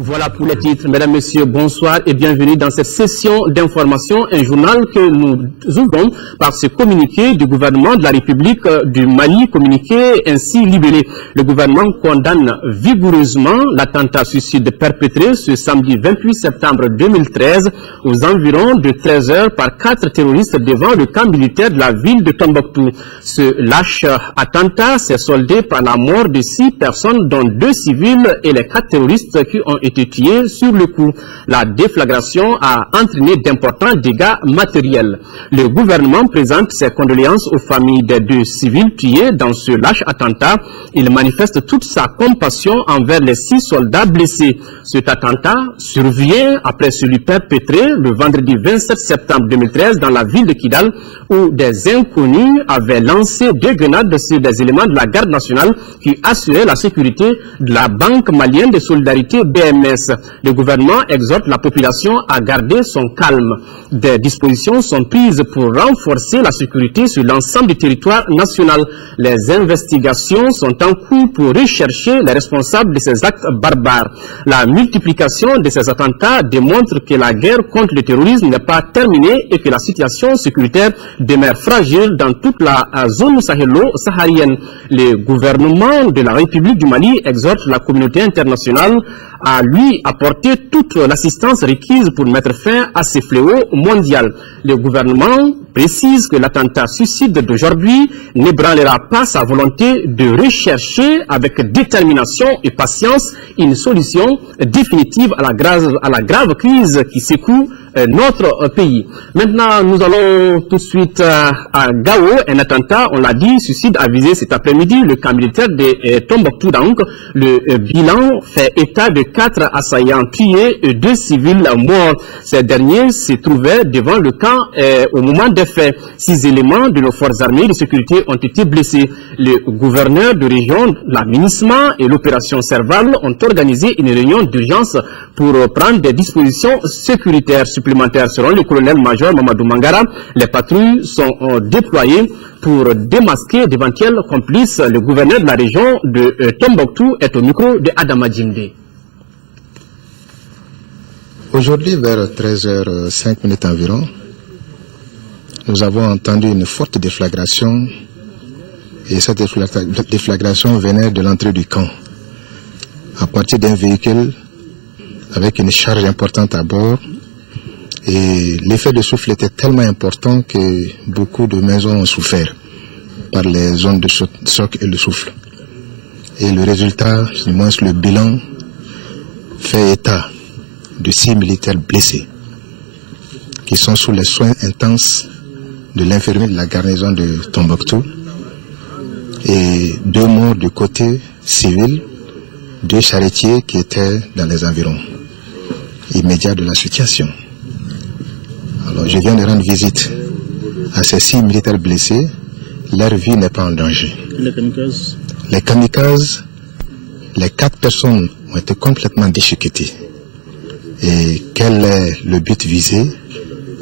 Voilà pour les titres. Mesdames, Messieurs, bonsoir et bienvenue dans cette session d'information, un journal que nous ouvrons par ce communiqué du gouvernement de la République du Mali, communiqué ainsi libellé. Le gouvernement condamne vigoureusement l'attentat suicide perpétré ce samedi 28 septembre 2013 aux environs de 13 heures par 4 terroristes devant le camp militaire de la ville de Tombouctou. Ce lâche attentat s'est soldé par la mort de 6 personnes, dont 2 civils et les 4 terroristes qui ont été tués sur le coup. La déflagration a entraîné d'importants dégâts matériels. Le gouvernement présente ses condoléances aux familles des 2 civils tués dans ce lâche attentat. Il manifeste toute sa compassion envers les 6 soldats blessés. Cet attentat survient après celui perpétré le vendredi 27 septembre 2013 dans la ville de Kidal, où des inconnus avaient lancé 2 grenades sur des éléments de la garde nationale qui assuraient la sécurité de la Banque malienne de solidarité BMS. Le gouvernement exhorte la population à garder son calme. Des dispositions sont prises pour renforcer la sécurité sur l'ensemble du territoire national. Les investigations sont en cours pour rechercher les responsables de ces actes barbares. La multiplication de ces attentats démontre que la guerre contre le terrorisme n'est pas terminée et que la situation sécuritaire demeure fragile dans toute la zone sahélo-saharienne. Le gouvernement de la République du Mali exhorte la communauté internationale à lui apporter toute l'assistance requise pour mettre fin à ces fléaux mondiaux. Le gouvernement précise que l'attentat suicide d'aujourd'hui n'ébranlera pas sa volonté de rechercher avec détermination et patience une solution définitive à la grave crise qui secoue notre pays. Maintenant, nous allons tout de suite à Gao. Un attentat, on l'a dit, suicide a visé cet après-midi le camp militaire de Tombouctou. Donc, le bilan fait état de 4 assaillants tués et 2 civils morts. Ces derniers se trouvaient devant le camp au moment des faits. 6 éléments de nos forces armées de sécurité ont été blessés. Le gouverneur de région, la MINUSMA et l'opération Serval ont organisé une réunion d'urgence pour prendre des dispositions sécuritaires supplémentaires. Selon le colonel-major Mamadou Mangara, les patrouilles sont déployées pour démasquer d'éventuels complices. Le gouverneur de la région de Tombouctou est au micro de Adama Djimde. Aujourd'hui, vers 13h05 environ, nous avons entendu une forte déflagration, et cette déflagration venait de l'entrée du camp, à partir d'un véhicule avec une charge importante à bord. Et l'effet de souffle était tellement important que beaucoup de maisons ont souffert par les zones de choc et le souffle. Et le résultat, du moins le bilan, fait état de 6 militaires blessés qui sont sous les soins intenses de l'infirmier de la garnison de Tombouctou et 2 morts du côté civil, 2 charretiers qui étaient dans les environs immédiats de la situation. Alors, je viens de rendre visite à ces 6 militaires blessés. Leur vie n'est pas en danger. Les kamikazes, les 4 personnes ont été complètement déchiquetées. Et quel est le but visé?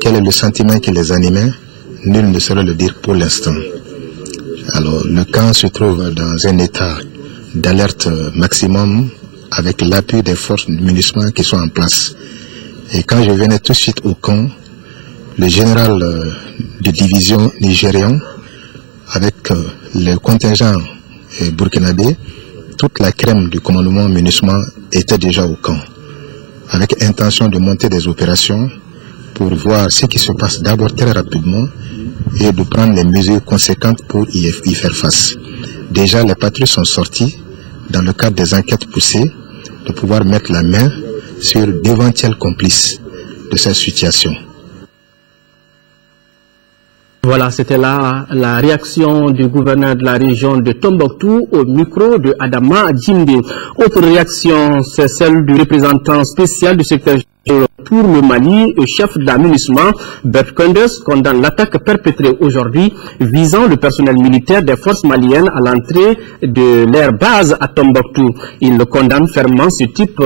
Quel est le sentiment qui les animait? Nul ne saurait le dire pour l'instant. Alors, le camp se trouve dans un état d'alerte maximum avec l'appui des forces de MINUSMA qui sont en place. Et quand je venais tout de suite au camp, le général de division nigérian, avec le contingent burkinabé, toute la crème du commandement MINUSMA était déjà au camp, avec intention de monter des opérations pour voir ce qui se passe d'abord très rapidement et de prendre les mesures conséquentes pour y faire face. Déjà, les patrouilles sont sorties dans le cadre des enquêtes poussées de pouvoir mettre la main sur d'éventuels complices de cette situation. Voilà, c'était là la réaction du gouverneur de la région de Tombouctou au micro de Adama Djimde. Autre réaction, c'est celle du représentant spécial du secteur pour le Mali, le chef de la MINUSMA, Bert Koenders, condamne l'attaque perpétrée aujourd'hui visant le personnel militaire des forces maliennes à l'entrée de leur base à Tombouctou. Il condamne fermement ce type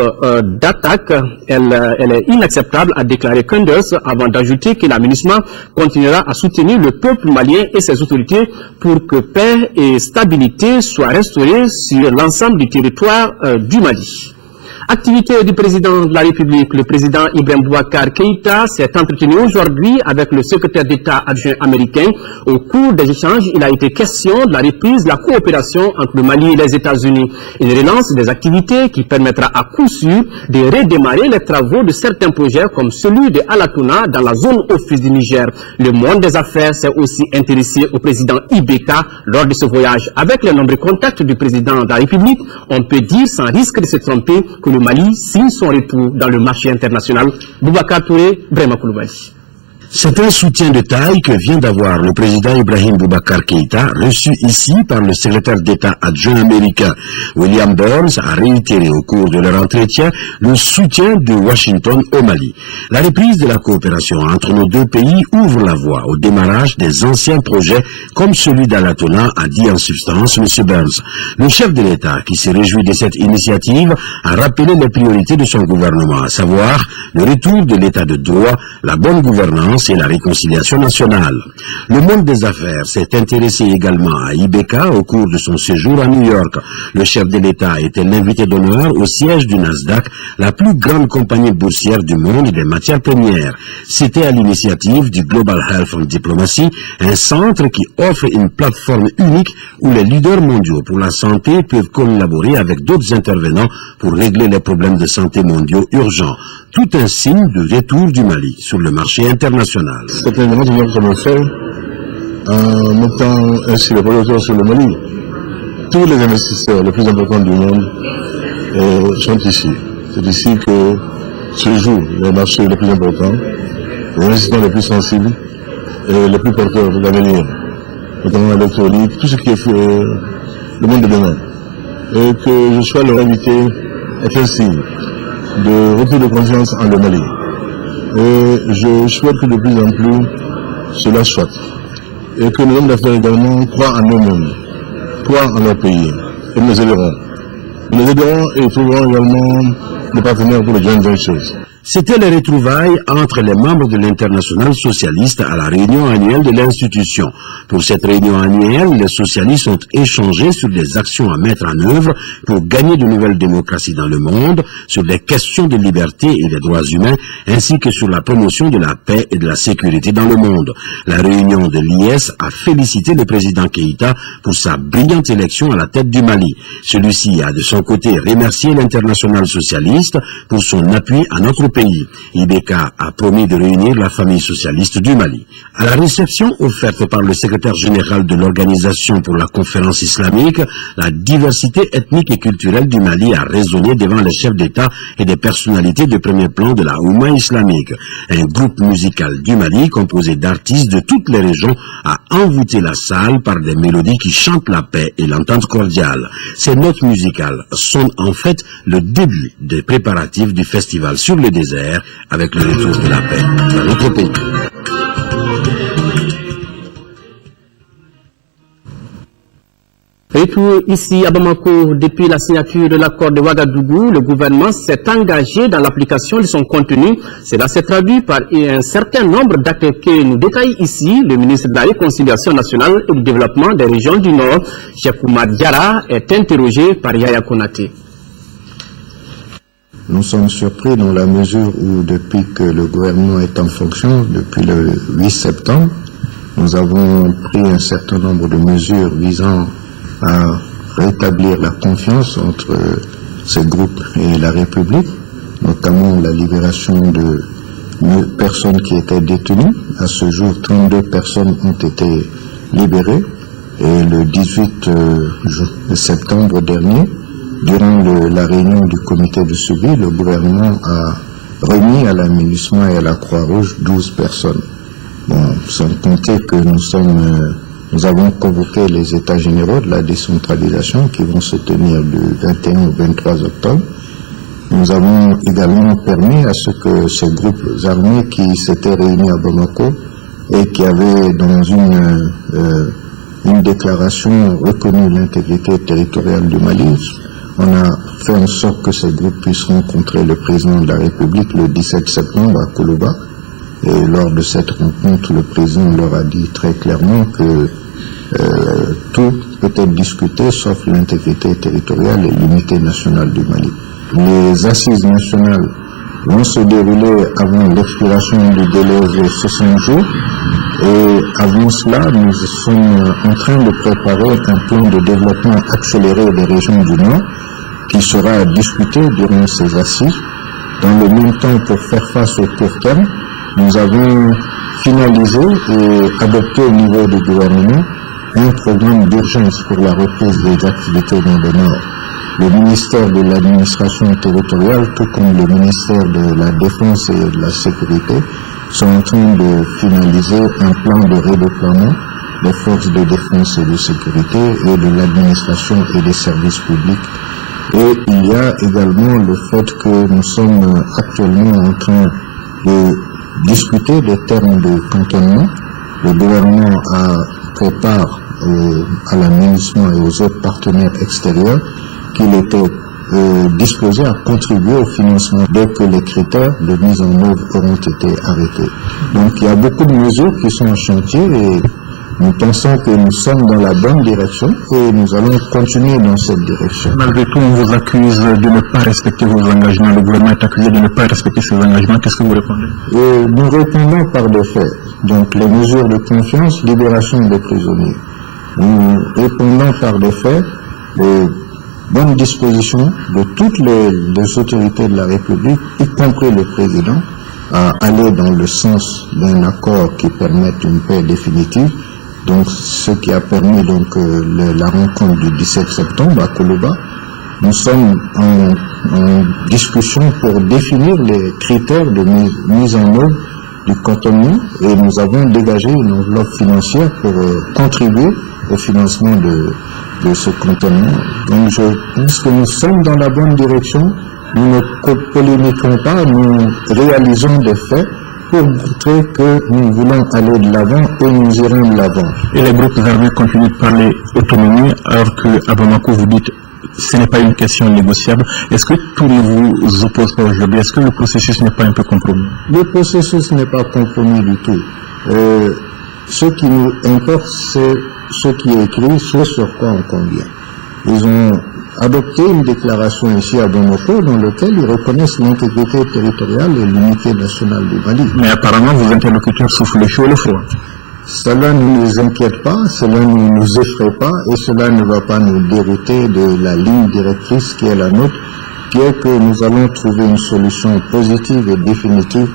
d'attaque. Elle est inacceptable, a déclaré Koenders, avant d'ajouter que la MINUSMA continuera à soutenir le peuple malien et ses autorités pour que paix et stabilité soient restaurées sur l'ensemble du territoire du Mali. Activité du président de la République, le président Ibrahim Boubacar Keïta s'est entretenu aujourd'hui avec le secrétaire d'État adjoint américain. Au cours des échanges, il a été question de la reprise de la coopération entre le Mali et les États-Unis. Une relance des activités qui permettra à coup sûr de redémarrer les travaux de certains projets comme celui de Alatouna dans la zone office du Niger. Le monde des affaires s'est aussi intéressé au président Ibeka lors de ce voyage. Avec les nombreux contacts du président de la République, on peut dire sans risque de se tromper que le Mali signe son retour dans le marché international. Boubacar Touré, Brema Koulibaly. C'est un soutien de taille que vient d'avoir le président Ibrahim Boubacar Keïta, reçu ici par le secrétaire d'État adjoint américain. William Burns a réitéré au cours de leur entretien le soutien de Washington au Mali. La reprise de la coopération entre nos deux pays ouvre la voie au démarrage des anciens projets comme celui d'Alatona, a dit en substance M. Burns. Le chef de l'État, qui se réjouit de cette initiative, a rappelé les priorités de son gouvernement, à savoir le retour de l'État de droit, la bonne gouvernance et la réconciliation nationale. Le monde des affaires s'est intéressé également à Ibeka au cours de son séjour à New York. Le chef de l'État était l'invité d'honneur au siège du Nasdaq, la plus grande compagnie boursière du monde des matières premières. C'était à l'initiative du Global Health and Diplomacy, un centre qui offre une plateforme unique où les leaders mondiaux pour la santé peuvent collaborer avec d'autres intervenants pour régler les problèmes de santé mondiaux urgents. Tout un signe de retour du Mali sur le marché international. C'est un événement qui vient comme fait en mettant ainsi les projecteurs sur le Mali. Tous les investisseurs les plus importants du monde sont ici. C'est ici que se jouent les marchés les plus importants, les investisseurs les plus sensibles et les plus porteurs de l'avenir, notamment l'électronique, tout ce qui est le monde de demain. Et que je sois leur invité est un signe de retour de confiance en le Mali. Et je souhaite que de plus en plus cela soit. Et que les hommes d'affaires également croient en eux-mêmes, croient en leur pays. Et nous les aiderons. Nous les aiderons et trouverons également des partenaires pour les joint ventures. C'était les retrouvailles entre les membres de l'Internationale socialiste à la réunion annuelle de l'institution. Pour cette réunion annuelle, les socialistes ont échangé sur des actions à mettre en œuvre pour gagner de nouvelles démocraties dans le monde, sur les questions de liberté et des droits humains, ainsi que sur la promotion de la paix et de la sécurité dans le monde. La réunion de l'IS a félicité le président Keïta pour sa brillante élection à la tête du Mali. Celui-ci a de son côté remercié l'Internationale socialiste pour son appui à notre pays. Ibeka a promis de réunir la famille socialiste du Mali. À la réception offerte par le secrétaire général de l'Organisation pour la conférence islamique, la diversité ethnique et culturelle du Mali a résonné devant les chefs d'État et des personnalités de premier plan de la Oumma islamique. Un groupe musical du Mali composé d'artistes de toutes les régions a envoûté la salle par des mélodies qui chantent la paix et l'entente cordiale. Ces notes musicales sont en fait le début des préparatifs du festival sur le désert avec le retour de la paix dans notre pays. Retour ici à Bamako, depuis la signature de l'accord de Ouagadougou, le gouvernement s'est engagé dans l'application de son contenu. Cela s'est traduit par un certain nombre d'actes que nous détaille ici le ministre de la Réconciliation nationale et du développement des régions du Nord, Cheikh Oumar Diarra, est interrogé par Yaya Konaté. Nous sommes surpris dans la mesure où depuis que le gouvernement est en fonction, depuis le 8 septembre, nous avons pris un certain nombre de mesures visant à rétablir la confiance entre ces groupes et la République, notamment la libération de personnes qui étaient détenues. À ce jour, 32 personnes ont été libérées et le 18 septembre dernier, durant la réunion du comité de suivi, le gouvernement a remis à la MINUSMA et à la Croix-Rouge 12 personnes. Bon, sans compter que nous avons convoqué les états généraux de la décentralisation qui vont se tenir du 21 au 23 octobre. Nous avons également permis à ce que ces groupes armés qui s'étaient réunis à Bamako et qui avaient dans une déclaration reconnu l'intégrité territoriale du Mali, on a fait en sorte que ces groupes puissent rencontrer le président de la République le 17 septembre à Koulouba. Et lors de cette rencontre, le président leur a dit très clairement que tout peut être discuté sauf l'intégrité territoriale et l'unité nationale du Mali. les assises nationales vont se dérouler avant l'expiration du délai de 60 jours. Et avant cela, nous sommes en train de préparer un plan de développement accéléré des régions du Nord qui sera discuté durant ces assises. Dans le même temps, pour faire face au court terme, nous avons finalisé et adopté au niveau du gouvernement un programme d'urgence pour la reprise des activités dans le Nord. Le ministère de l'administration territoriale, tout comme le ministère de la Défense et de la Sécurité, sont en train de finaliser un plan de redéploiement des forces de défense et de sécurité et de l'administration et des services publics. Et il y a également le fait que nous sommes actuellement en train de discuter des termes de cantonnement. Le gouvernement prépare à la MINUSMA et aux autres partenaires extérieurs qu'il était disposé à contribuer au financement dès que les critères de mise en œuvre auront été arrêtés. Donc il y a beaucoup de mesures qui sont en chantier et nous pensons que nous sommes dans la bonne direction et nous allons continuer dans cette direction. Malgré tout, on vous accuse de ne pas respecter vos engagements. Le gouvernement est accusé de ne pas respecter ses engagements. Qu'est-ce que vous répondez? Nous répondons par des faits. Donc les mesures de confiance, libération des prisonniers. Nous répondons par des faits, les bonnes dispositions de toutes les autorités de la République, y compris le président, à aller dans le sens d'un accord qui permette une paix définitive. Donc, ce qui a permis donc la rencontre du 17 septembre à Koloba. Nous sommes en discussion pour définir les critères de mise en œuvre du cantonnement et nous avons dégagé une enveloppe financière pour contribuer au financement de ce cantonnement. Donc, je pense que nous sommes dans la bonne direction. Nous ne polémiquons pas, nous réalisons des faits pour montrer que nous voulons aller de l'avant et nous irons de l'avant. Et les groupes armés continuent de parler autonomie alors qu'à Bamako vous dites ce n'est pas une question négociable. Est-ce que tout ne vous oppose pas aujourd'hui? Est-ce que le processus n'est pas un peu compromis? Le processus n'est pas compromis du tout. Ce qui nous importe, c'est ce qui est écrit, ce sur quoi on convient. Ils ont adopté une déclaration ici à Bamako dans laquelle ils reconnaissent l'intégrité territoriale et l'unité nationale du Mali. Mais apparemment, vos interlocuteurs souffrent le chaud et le froid. Cela ne nous inquiète pas, cela ne nous effraie pas et cela ne va pas nous dérouter de la ligne directrice qui est la nôtre, qui est que nous allons trouver une solution positive et définitive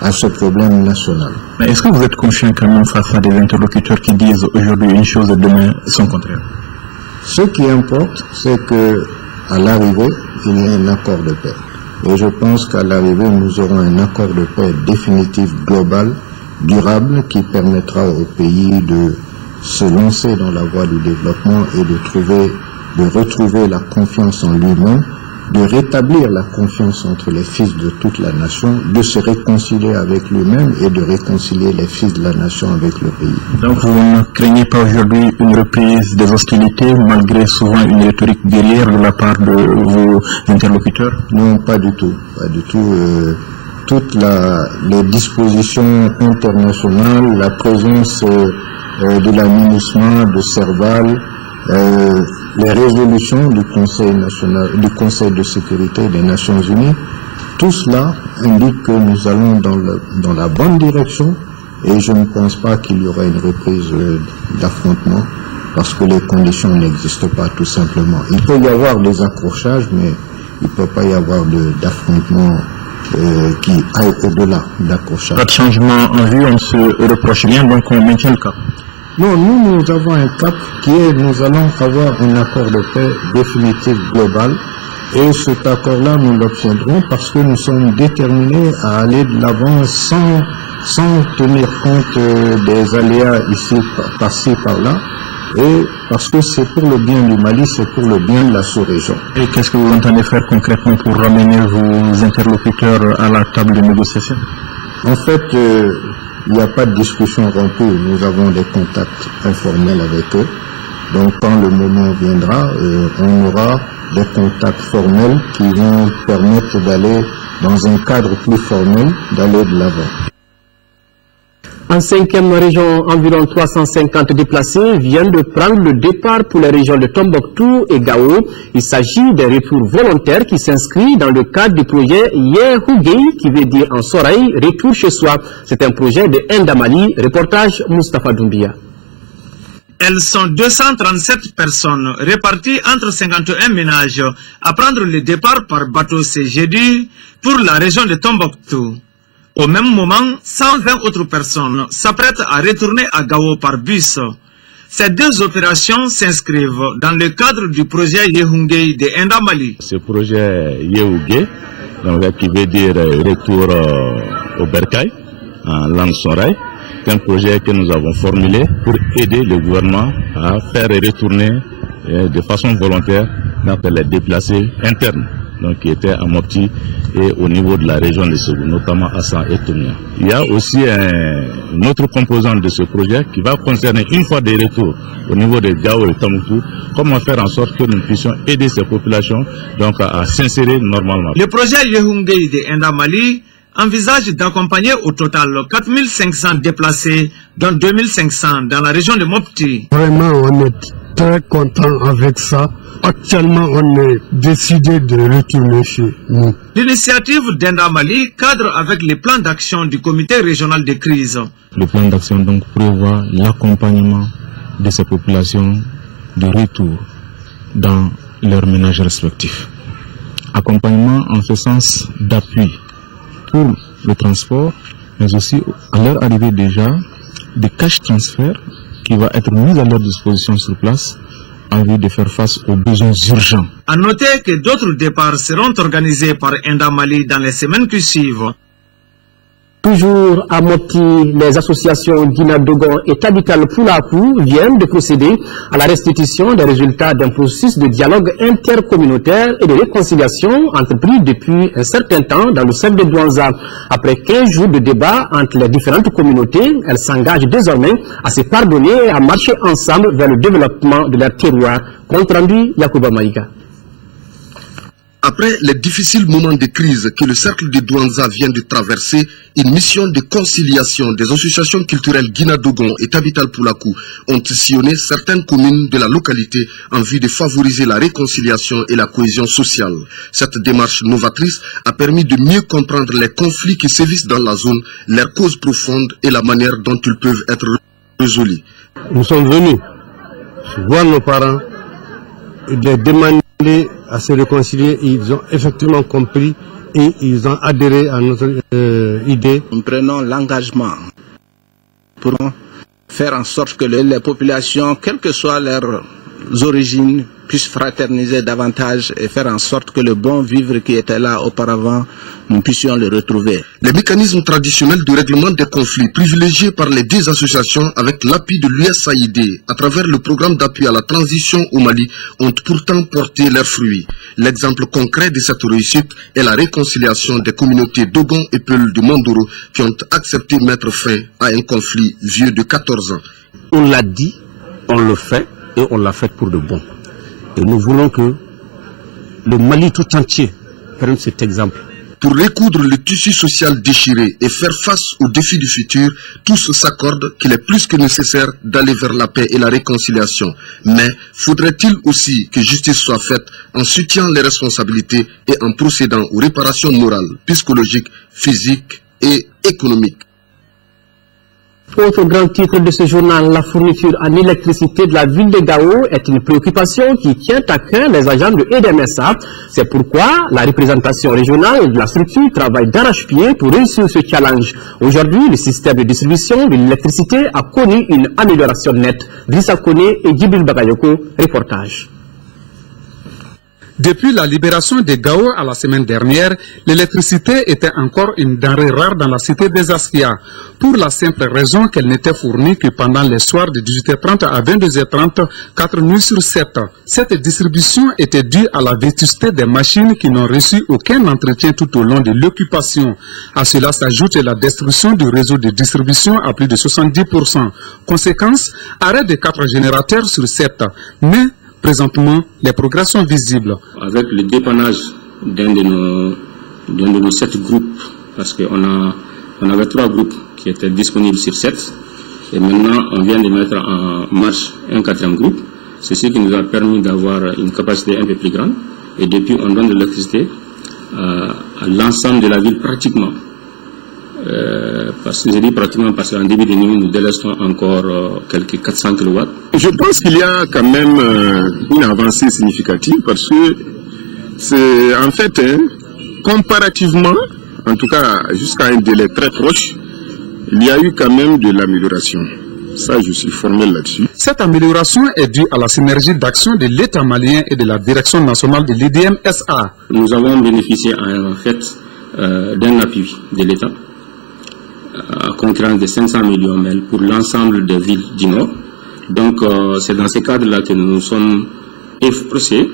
à ce problème national. Mais est-ce que vous êtes confiant quand même face à des interlocuteurs qui disent aujourd'hui une chose et demain son contraire? Ce qui importe, c'est qu'à l'arrivée, il y a un accord de paix. Et je pense qu'à l'arrivée, nous aurons un accord de paix définitif, global, durable, qui permettra au pays de se lancer dans la voie du développement et de retrouver la confiance en lui-même, de rétablir la confiance entre les fils de toute la nation, de se réconcilier avec lui-même et de réconcilier les fils de la nation avec le pays. Donc vous ne craignez pas aujourd'hui une reprise des hostilités malgré souvent une rhétorique guerrière de la part de vos interlocuteurs? Non, pas du tout. Pas du tout. Toutes les dispositions internationales, la présence de la MINUSMA, de Serval, les résolutions du Conseil de sécurité des Nations Unies, tout cela indique que nous allons dans la bonne direction et je ne pense pas qu'il y aura une reprise d'affrontement parce que les conditions n'existent pas tout simplement. Il peut y avoir des accrochages, mais il ne peut pas y avoir d'affrontement qui aille au-delà d'accrochage. Pas de changement en vue, on ne se reproche rien, donc on maintient le cap. Non, nous avons un cap qui est, nous allons avoir un accord de paix définitif global et cet accord-là, nous l'obtiendrons parce que nous sommes déterminés à aller de l'avant sans tenir compte des aléas ici, par-ci, par-là et parce que c'est pour le bien du Mali, c'est pour le bien de la sous-région. Et qu'est-ce que vous entendez faire concrètement pour ramener vos interlocuteurs à la table de négociation? En fait, il n'y a pas de discussion rompue, nous avons des contacts informels avec eux. Donc quand le moment viendra, on aura des contacts formels qui vont permettre d'aller dans un cadre plus formel, d'aller de l'avant. En 5e région, environ 350 déplacés viennent de prendre le départ pour les régions de Tombouctou et Gao. Il s'agit d'un retour volontaire qui s'inscrit dans le cadre du projet Yehougué, qui veut dire en Soraï, retour chez soi. C'est un projet de Ndamali. Reportage Moustapha Doumbia. Elles sont 237 personnes réparties entre 51 ménages à prendre le départ par bateau ce jeudi pour la région de Tombouctou. Au même moment, 120 autres personnes s'apprêtent à retourner à Gao par bus. Ces deux opérations s'inscrivent dans le cadre du projet Yehougué de Ndamali. Ce projet Yehougué, qui veut dire retour au Bercail, en langue Soraï, c'est un projet que nous avons formulé pour aider le gouvernement à faire retourner de façon volontaire les déplacés internes, donc qui étaient à Mopti et au niveau de la région de Ségou, notamment Assan et Toumia. Il y a aussi une autre composante de ce projet qui va concerner une fois des retours au niveau de Gao et Tombouctou, comment faire en sorte que nous puissions aider ces populations donc à s'insérer normalement. Le projet Yehougué de Ndamali envisage d'accompagner au total 4500 déplacés, dont 2500 dans la région de Mopti. Vraiment, on est très content avec ça. Actuellement, on est décidé de retourner chez nous. L'initiative d'Ndamali cadre avec les plans d'action du comité régional de crise. Le plan d'action donc prévoit l'accompagnement de ces populations de retour dans leurs ménages respectifs. Accompagnement en ce sens d'appui pour le transport, mais aussi à leur arrivée déjà des cash transferts qui va être mis à leur disposition sur place en vue de faire face aux besoins urgents. À noter que d'autres départs seront organisés par Ndamali dans les semaines qui suivent. Toujours à Mopti, les associations Guina Dogon et Tabital Poulakou viennent de procéder à la restitution des résultats d'un processus de dialogue intercommunautaire et de réconciliation entrepris depuis un certain temps dans le cercle de Douanza. Après 15 jours de débat entre les différentes communautés, elles s'engagent désormais à se pardonner et à marcher ensemble vers le développement de leur terroir. Compte rendu, Yacouba Maïga. Après les difficiles moments de crise que le cercle de Douanza vient de traverser, une mission de conciliation des associations culturelles Guina Dogon et Tabital Poulakou ont sillonné certaines communes de la localité en vue de favoriser la réconciliation et la cohésion sociale. Cette démarche novatrice a permis de mieux comprendre les conflits qui sévissent dans la zone, leurs causes profondes et la manière dont ils peuvent être résolus. Nous sommes venus voir nos parents et les demander à se réconcilier. Ils ont effectivement compris et ils ont adhéré à notre idée. Nous prenons l'engagement pour faire en sorte que les populations, quelles que soient leurs origines, puissent fraterniser davantage et faire en sorte que le bon vivre qui était là auparavant, nous puissions le retrouver. Les mécanismes traditionnels de règlement des conflits privilégiés par les deux associations avec l'appui de l'USAID à travers le programme d'appui à la transition au Mali ont pourtant porté leurs fruits. L'exemple concret de cette réussite est la réconciliation des communautés Dogon et Peul de Mandoro qui ont accepté de mettre fin à un conflit vieux de 14 ans. On l'a dit, on le fait et on l'a fait pour de bon. Et nous voulons que le Mali tout entier prenne cet exemple. Pour recoudre le tissu social déchiré et faire face aux défis du futur, tous s'accordent qu'il est plus que nécessaire d'aller vers la paix et la réconciliation. Mais faudrait-il aussi que justice soit faite en soutenant les responsabilités et en procédant aux réparations morales, psychologiques, physiques et économiques. Autre grand titre de ce journal, la fourniture en électricité de la ville de Gao est une préoccupation qui tient à cœur les agents de EDMSA. C'est pourquoi la représentation régionale de la structure travaille d'arrache-pied pour réussir ce challenge. Aujourd'hui, le système de distribution de l'électricité a connu une amélioration nette. Drissa Kone et Djibril Bagayoko, reportage. Depuis la libération de Gao à la semaine dernière, l'électricité était encore une denrée rare dans la cité des Askia, pour la simple raison qu'elle n'était fournie que pendant les soirs de 18h30 à 22h30, 4 nuits sur 7. Cette distribution était due à la vétusté des machines qui n'ont reçu aucun entretien tout au long de l'occupation. À cela s'ajoute la destruction du réseau de distribution à plus de 70%. Conséquence, arrêt de 4 générateurs sur 7. Mais présentement, les progrès sont visibles. Avec le dépannage d'un de nos 7 groupes, parce qu'on a On avait 3 groupes qui étaient disponibles sur 7. Et maintenant, on vient de mettre en marche un 4e groupe. C'est ce qui nous a permis d'avoir une capacité un peu plus grande. Et depuis, on donne de l'électricité à l'ensemble de la ville pratiquement. Parce que je dis pratiquement parce qu'en début de nuit, nous délestons encore quelques 400 kW. Je pense qu'il y a quand même une avancée significative parce que c'est en fait, comparativement, en tout cas jusqu'à un délai très proche, il y a eu quand même de l'amélioration. Ça, je suis formel là-dessus. Cette amélioration est due à la synergie d'action de l'État malien et de la Direction nationale de l'IDM-SA. Nous avons bénéficié en fait d'un appui de l'État à concurrence de 500 millions mails pour l'ensemble des villes du Nord. Donc, c'est dans ce cadre-là que nous nous sommes efforcés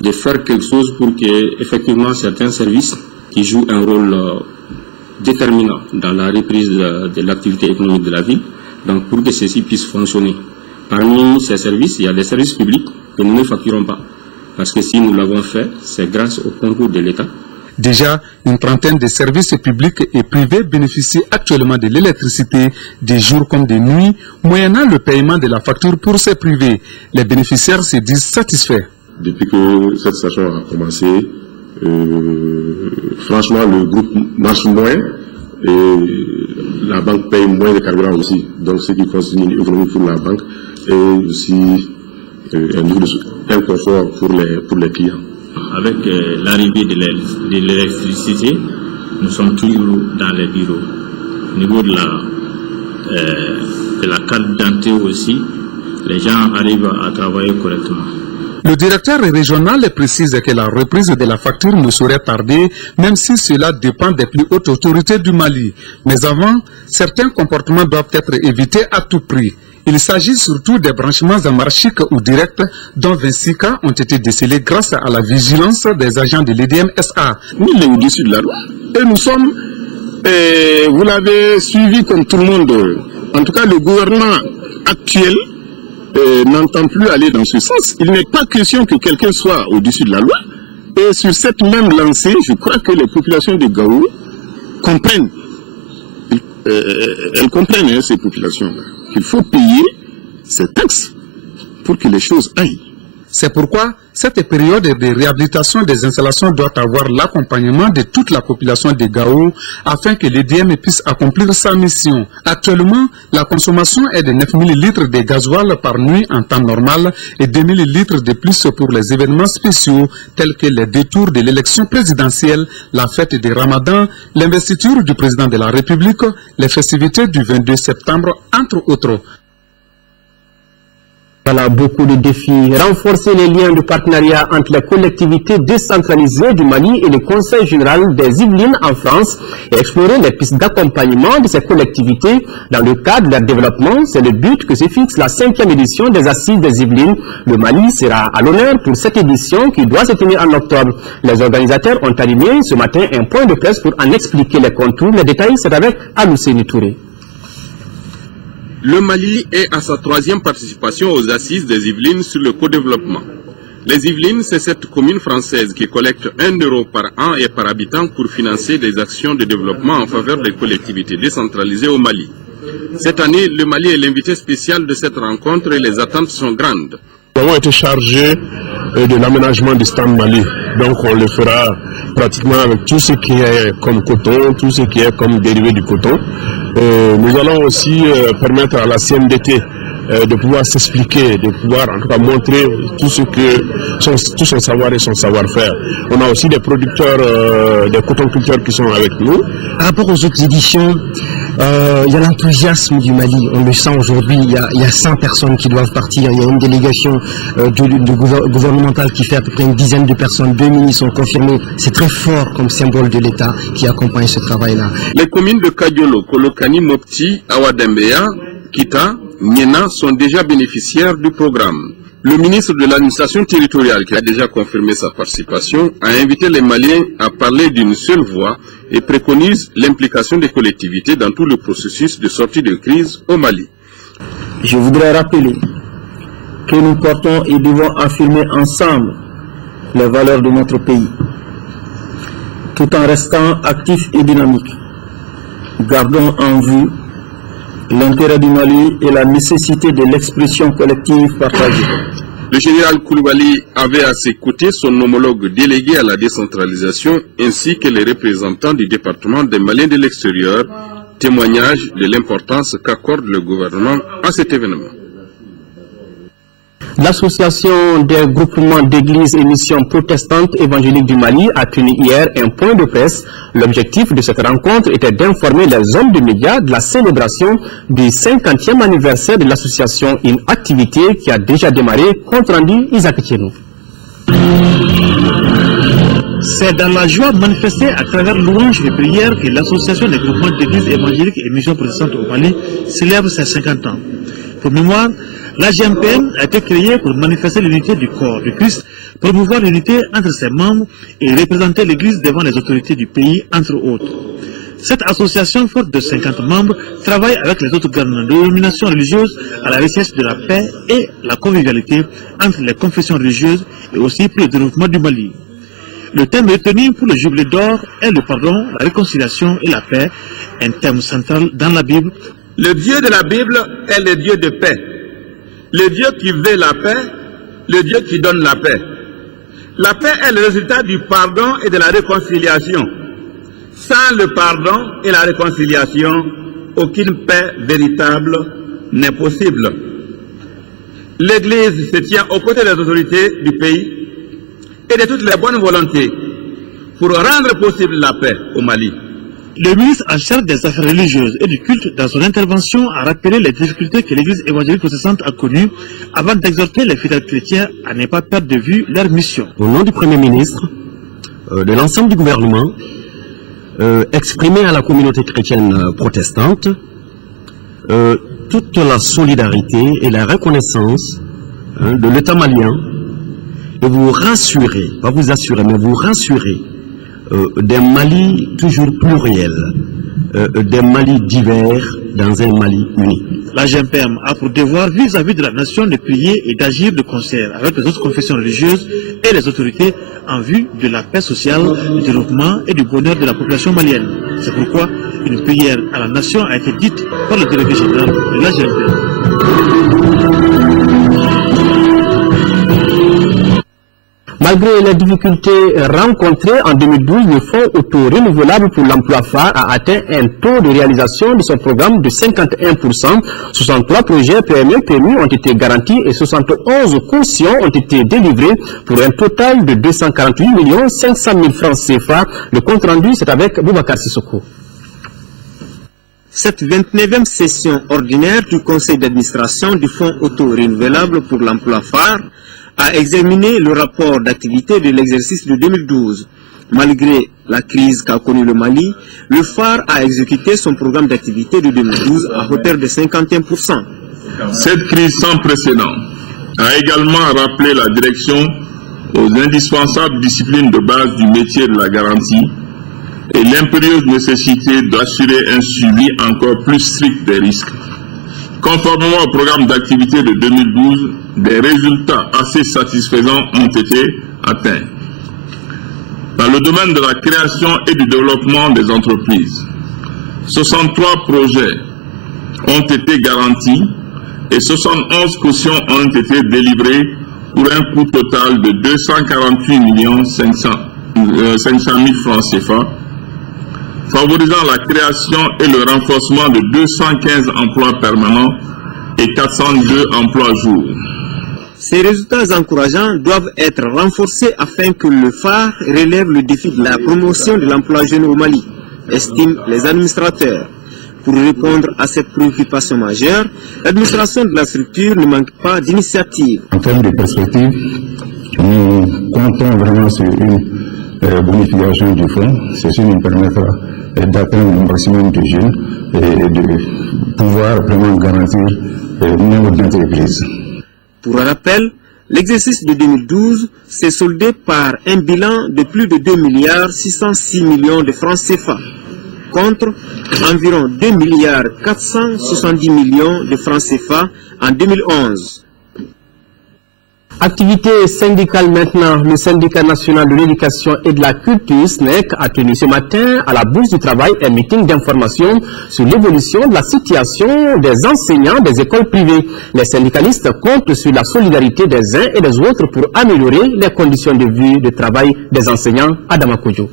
de faire quelque chose pour que, effectivement, certains services qui jouent un rôle déterminant dans la reprise de l'activité économique de la ville, donc pour que ceci puisse fonctionner. Parmi ces services, il y a des services publics que nous ne facturons pas. Parce que si nous l'avons fait, c'est grâce au concours de l'État. Déjà, une trentaine de services publics et privés bénéficient actuellement de l'électricité des jours comme des nuits, moyennant le paiement de la facture pour ces privés. Les bénéficiaires se disent satisfaits. Depuis que cette station a commencé, franchement, le groupe marche moins et la banque paye moins de carburant aussi. Donc, ce qui constitue une économie pour la banque et aussi un niveau de confort pour les clients. Avec l'arrivée de l'électricité, nous sommes toujours dans les bureaux. Au niveau de la carte d'identité aussi, les gens arrivent à travailler correctement. Le directeur régional précise que la reprise de la facture ne saurait tarder, même si cela dépend des plus hautes autorités du Mali. Mais avant, certains comportements doivent être évités à tout prix. Il s'agit surtout des branchements anarchiques ou directs, dont 26 cas ont été décelés grâce à la vigilance des agents de l'IDM-SA. Nous, les au-dessus de la loi, et nous sommes, vous l'avez suivi comme tout le monde, en tout cas le gouvernement actuel n'entend plus aller dans ce sens. Il n'est pas question que quelqu'un soit au-dessus de la loi. Et sur cette même lancée, je crois que les populations de Gao comprennent. Elles comprennent, ces populations-là, qu'il faut payer ces taxes pour que les choses aillent. C'est pourquoi cette période de réhabilitation des installations doit avoir l'accompagnement de toute la population de Gao afin que l'IDM puisse accomplir sa mission. Actuellement, la consommation est de 9000 litres de gasoil par nuit en temps normal et 2000 litres de plus pour les événements spéciaux tels que les détours de l'élection présidentielle, la fête de Ramadan, l'investiture du président de la République, les festivités du 22 septembre, entre autres. Voilà beaucoup de défis. Renforcer les liens de partenariat entre les collectivités décentralisées du Mali et le Conseil général des Yvelines en France et explorer les pistes d'accompagnement de ces collectivités dans le cadre de leur développement. C'est le but que se fixe la 5e édition des Assises des Yvelines. Le Mali sera à l'honneur pour cette édition qui doit se tenir en octobre. Les organisateurs ont animé ce matin un point de presse pour en expliquer les contours. Les détails, c'est avec Alousseni Touré. Le Mali est à sa 3e participation aux Assises des Yvelines sur le co-développement. Les Yvelines, c'est cette commune française qui collecte 1 euro par an et par habitant pour financer des actions de développement en faveur des collectivités décentralisées au Mali. Cette année, le Mali est l'invité spécial de cette rencontre et les attentes sont grandes. Nous avons été chargés de l'aménagement du stand Mali. Donc on le fera pratiquement avec tout ce qui est comme coton, tout ce qui est comme dérivé du coton. Nous allons aussi permettre à la CNDT de pouvoir s'expliquer, de pouvoir en tout cas montrer tout son savoir et son savoir-faire. On a aussi des producteurs, des cotonculteurs qui sont avec nous. Par rapport aux autres éditions, il y a l'enthousiasme du Mali, on le sent aujourd'hui, il y a 100 personnes qui doivent partir, il y a une délégation gouvernementale qui fait à peu près une dizaine de personnes, 2 ministres sont confirmés, c'est très fort comme symbole de l'État qui accompagne ce travail-là. Les communes de Kadiolo, Kolokani, Mopti, Awadembeya, Kita, Niena sont déjà bénéficiaires du programme. Le ministre de l'administration territoriale, qui a déjà confirmé sa participation, a invité les Maliens à parler d'une seule voix et préconise l'implication des collectivités dans tout le processus de sortie de crise au Mali. Je voudrais rappeler que nous portons et devons affirmer ensemble les valeurs de notre pays, tout en restant actifs et dynamiques. gardons en vue l'intérêt du Mali et la nécessité de l'expression collective partagée. Le général Koulibaly avait à ses côtés son homologue délégué à la décentralisation ainsi que les représentants du département des Maliens de l'extérieur, témoignage de l'importance qu'accorde le gouvernement à cet événement. L'association des groupements d'églises et missions protestantes évangéliques du Mali a tenu hier un point de presse. L'objectif de cette rencontre était d'informer les hommes de médias de la célébration du 50e anniversaire de l'association, une activité qui a déjà démarré. Compte rendu Isaac Tchenou. C'est dans la joie manifestée à travers louanges et prières que l'association des groupements d'églises évangéliques et missions protestantes au Mali célèbre ses 50 ans. Pour mémoire, la GMPM a été créée pour manifester l'unité du corps du Christ, promouvoir l'unité entre ses membres et représenter l'Église devant les autorités du pays, entre autres. Cette association, forte de 50 membres, travaille avec les autres grandes dénominations religieuses à la recherche de la paix et la convivialité entre les confessions religieuses et aussi pour le développement du Mali. Le thème retenu pour le jubilé d'or est le pardon, la réconciliation et la paix, un thème central dans la Bible. Le Dieu de la Bible est le Dieu de paix. Le Dieu qui veut la paix, le Dieu qui donne la paix. La paix est le résultat du pardon et de la réconciliation. Sans le pardon et la réconciliation, aucune paix véritable n'est possible. L'Église se tient aux côtés des autorités du pays et de toutes les bonnes volontés pour rendre possible la paix au Mali. Le ministre en charge des affaires religieuses et du culte, dans son intervention, a rappelé les difficultés que l'Église évangélique protestante a connues avant d'exhorter les fidèles chrétiens à ne pas perdre de vue leur mission. Au nom du Premier ministre, de l'ensemble du gouvernement, exprimer à la communauté chrétienne protestante toute la solidarité et la reconnaissance de l'État malien et vous rassurer, pas vous assurer, mais vous rassurer d'un Mali toujours pluriel, d'un Mali divers dans un Mali uni. La GMPM a pour devoir vis-à-vis de la nation de prier et d'agir de concert avec les autres confessions religieuses et les autorités en vue de la paix sociale, du développement et du bonheur de la population malienne. C'est pourquoi une prière à la nation a été dite par le délégué général de la GMPM. Malgré les difficultés rencontrées en 2012, le Fonds auto-renouvelable pour l'emploi phare a atteint un taux de réalisation de son programme de 51%. 63 projets PME-PMU ont été garantis et 71 cautions ont été délivrées pour un total de 248 500 000 francs CFA. Le compte rendu, c'est avec Boubacar Sissoko. Cette 29e session ordinaire du Conseil d'administration du Fonds auto-renouvelable pour l'emploi phare a examiné le rapport d'activité de l'exercice de 2012. Malgré la crise qu'a connue le Mali, le phare a exécuté son programme d'activité de 2012 à hauteur de 51%. Cette crise sans précédent a également rappelé la direction aux indispensables disciplines de base du métier de la garantie et l'impérieuse nécessité d'assurer un suivi encore plus strict des risques. Conformément au programme d'activité de 2012, des résultats assez satisfaisants ont été atteints. Dans le domaine de la création et du développement des entreprises, 63 projets ont été garantis et 71 cautions ont été délivrées pour un coût total de 248 500 000 francs CFA, favorisant la création et le renforcement de 215 emplois permanents et 402 emplois jours. Ces résultats encourageants doivent être renforcés afin que le phare relève le défi de la promotion de l'emploi jeune au Mali, estiment les administrateurs. Pour répondre à cette préoccupation majeure, l'administration de la structure ne manque pas d'initiatives. En termes de perspective, nous comptons vraiment sur une bonification du fonds. Ceci nous permettra d'atteindre un maximum de jeunes et de pouvoir vraiment garantir le nombre d'entreprises. Pour rappel, l'exercice de 2012 s'est soldé par un bilan de plus de 2 606 millions de francs CFA, contre environ 2 470 millions de francs CFA en 2011. Activité syndicale maintenant, le syndicat national de l'éducation et de la culture SNEC a tenu ce matin à la Bourse du Travail un meeting d'information sur l'évolution de la situation des enseignants des écoles privées. Les syndicalistes comptent sur la solidarité des uns et des autres pour améliorer les conditions de vie de travail des enseignants. Adama Kojo.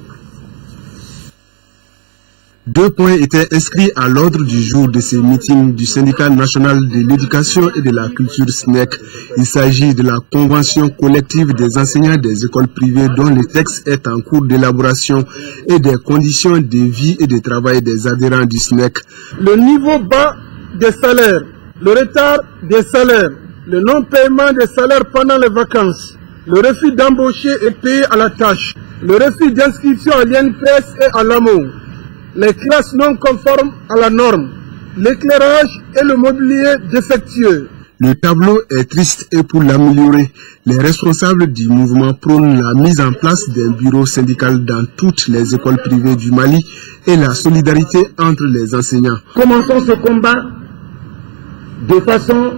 2 points étaient inscrits à l'ordre du jour de ces meetings du syndicat national de l'éducation et de la culture SNEC. Il s'agit de la convention collective des enseignants des écoles privées dont le texte est en cours d'élaboration et des conditions de vie et de travail des adhérents du SNEC. Le niveau bas des salaires, le retard des salaires, le non-paiement des salaires pendant les vacances, le refus d'embaucher et payer à la tâche, le refus d'inscription à l'INPS et à l'AMO, les classes non conformes à la norme, l'éclairage et le mobilier défectueux. Le tableau est triste et pour l'améliorer, les responsables du mouvement prônent la mise en place d'un bureau syndical dans toutes les écoles privées du Mali et la solidarité entre les enseignants. Commençons ce combat de façon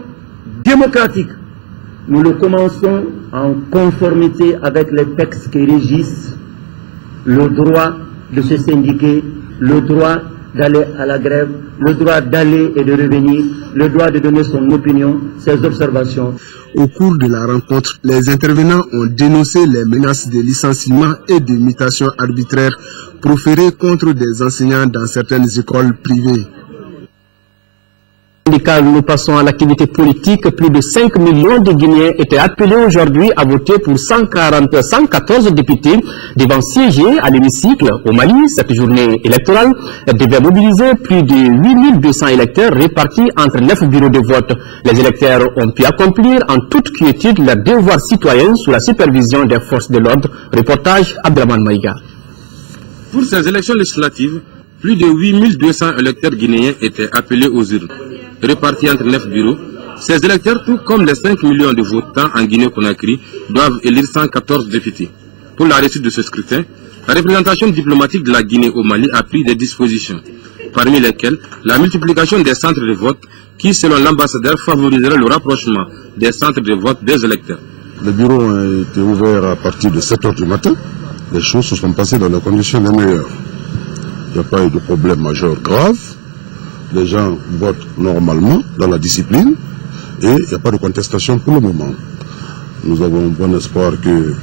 démocratique. Nous le commençons en conformité avec les textes qui régissent le droit de se syndiquer, le droit d'aller à la grève, le droit d'aller et de revenir, le droit de donner son opinion, ses observations. Au cours de la rencontre, les intervenants ont dénoncé les menaces de licenciement et de mutation arbitraire proférées contre des enseignants dans certaines écoles privées. Nous passons à l'activité politique. Plus de 5 millions de Guinéens étaient appelés aujourd'hui à voter pour 114 députés devant siéger à l'hémicycle au Mali. Cette journée électorale devait mobiliser plus de 8200 électeurs répartis entre 9 bureaux de vote. Les électeurs ont pu accomplir en toute quiétude leur devoir citoyen sous la supervision des forces de l'ordre. Reportage Abdraman Maïga. Pour ces élections législatives, plus de 8200 électeurs guinéens étaient appelés aux urnes. Répartis entre 9 bureaux, ces électeurs, tout comme les 5 millions de votants en Guinée-Conakry, doivent élire 114 députés. Pour la réussite de ce scrutin, la représentation diplomatique de la Guinée au Mali a pris des dispositions, parmi lesquelles la multiplication des centres de vote qui, selon l'ambassadeur, favoriserait le rapprochement des centres de vote des électeurs. Le bureau a été ouvert à partir de 7 h du matin. Les choses se sont passées dans les conditions les meilleures. Il n'y a pas eu de problème majeur grave. Les gens votent normalement dans la discipline et il n'y a pas de contestation pour le moment. Nous avons bon espoir que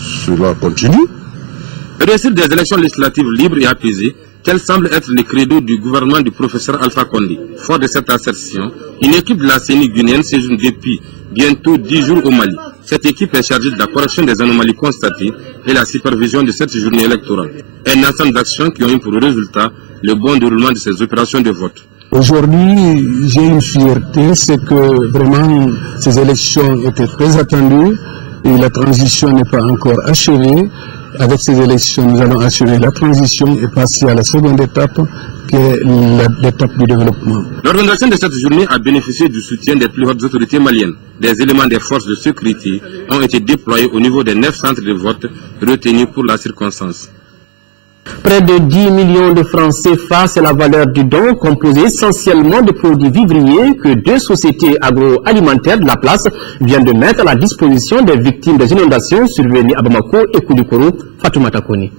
cela continue. Réussir des élections législatives libres et apaisées, tel semble être le credo du gouvernement du professeur Alpha Condé. Fort de cette assertion, une équipe de la CENI guinéenne séjourne depuis bientôt 10 jours au Mali. Cette équipe est chargée de la correction des anomalies constatées et la supervision de cette journée électorale. Un ensemble d'actions qui ont eu pour résultat le bon déroulement de ces opérations de vote. Aujourd'hui, j'ai une fierté, c'est que vraiment ces élections étaient très attendues et la transition n'est pas encore achevée. Avec ces élections, nous allons assurer la transition et passer à la seconde étape, qui est l'étape du développement. L'organisation de cette journée a bénéficié du soutien des plus hautes autorités maliennes. Des éléments des forces de sécurité ont été déployés au niveau des 9 centres de vote retenus pour la circonstance. Près de 10 millions de francs CFA, c'est la valeur du don, composé essentiellement de produits vivriers que 2 sociétés agroalimentaires de la place viennent de mettre à la disposition des victimes des inondations survenues à Bamako et Koulikoro. Fatoumata Kone.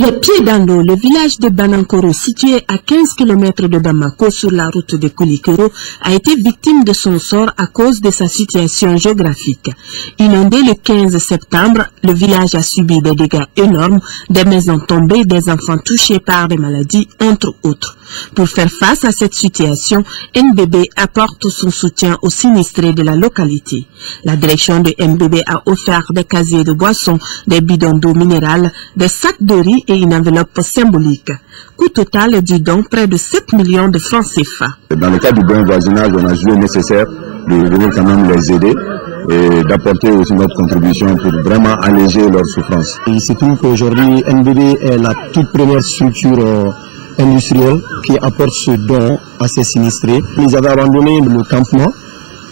Les pieds dans l'eau, le village de Banankoro, situé à 15 km de Bamako sur la route de Koulikoro, a été victime de son sort à cause de sa situation géographique. Inondé le 15 septembre, le village a subi des dégâts énormes, des maisons tombées, des enfants touchés par des maladies, entre autres. Pour faire face à cette situation, NBB apporte son soutien aux sinistrés de la localité. La direction de NBB a offert des casiers de boissons, des bidons d'eau minérale, des sacs de riz et une enveloppe symbolique. Coût total du don, près de 7 millions de francs CFA. Dans le cadre du bon voisinage, on a joué nécessaire de venir quand même les aider et d'apporter aussi notre contribution pour vraiment alléger leur souffrance. Il se trouve qu'aujourd'hui, NBB est la toute première structure industrielle qui apporte ce don à ces sinistrés. Ils avaient abandonné le campement